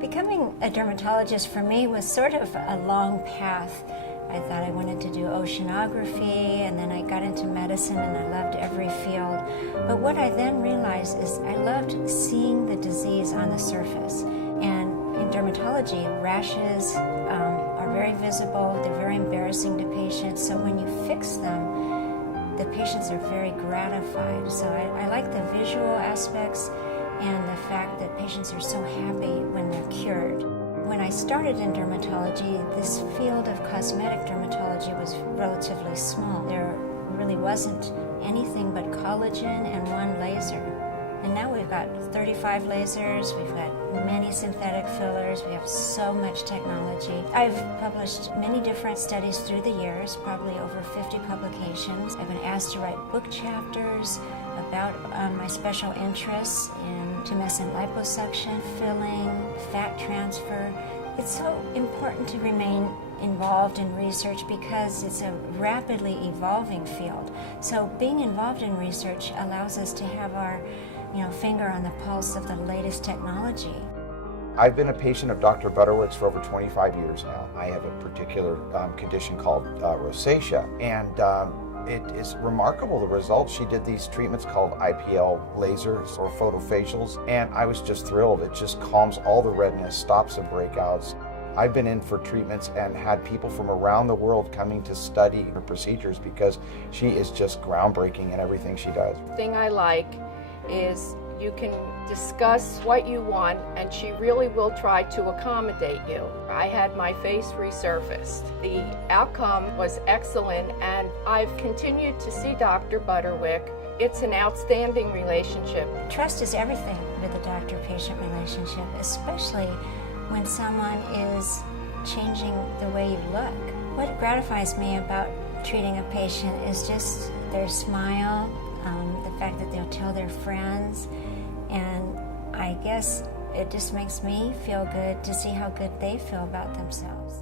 Becoming a dermatologist for me was sort of a long path. I thought I wanted to do oceanography, and then I got into medicine, and I loved every field. But what I then realized is I loved seeing the disease on the surface. And in dermatology, rashes are very visible. They're very embarrassing to patients. So when you fix them, the patients are very gratified. So I like the visual aspects and the fact that patients are so happy when they're cured. When I started in dermatology, this field of cosmetic dermatology was relatively small. There really wasn't anything but collagen and one laser. And now we've got 35 lasers, we've got many synthetic fillers, we have so much technology. I've published many different studies through the years, probably over 50 publications. I've been asked to write book chapters about my special interests in tumescent liposuction, filling, fat transfer. It's so important to remain involved in research because it's a rapidly evolving field. So being involved in research allows us to have our finger on the pulse of the latest technology. I've been a patient of Dr. Butterwick's for over 25 years now. I have a particular condition called rosacea, and it is remarkable the results. She did these treatments called IPL lasers or photofacials, and I was just thrilled. It just calms all the redness, stops the breakouts. I've been in for treatments and had people from around the world coming to study her procedures because she is just groundbreaking in everything she does. The thing I like is you can discuss what you want, and she really will try to accommodate you. I had my face resurfaced. The outcome was excellent, and I've continued to see Dr. Butterwick. It's an outstanding relationship. Trust is everything with a doctor-patient relationship, especially when someone is changing the way you look. What gratifies me about treating a patient is just their smile, the fact that they'll tell their friends, and I guess it just makes me feel good to see how good they feel about themselves.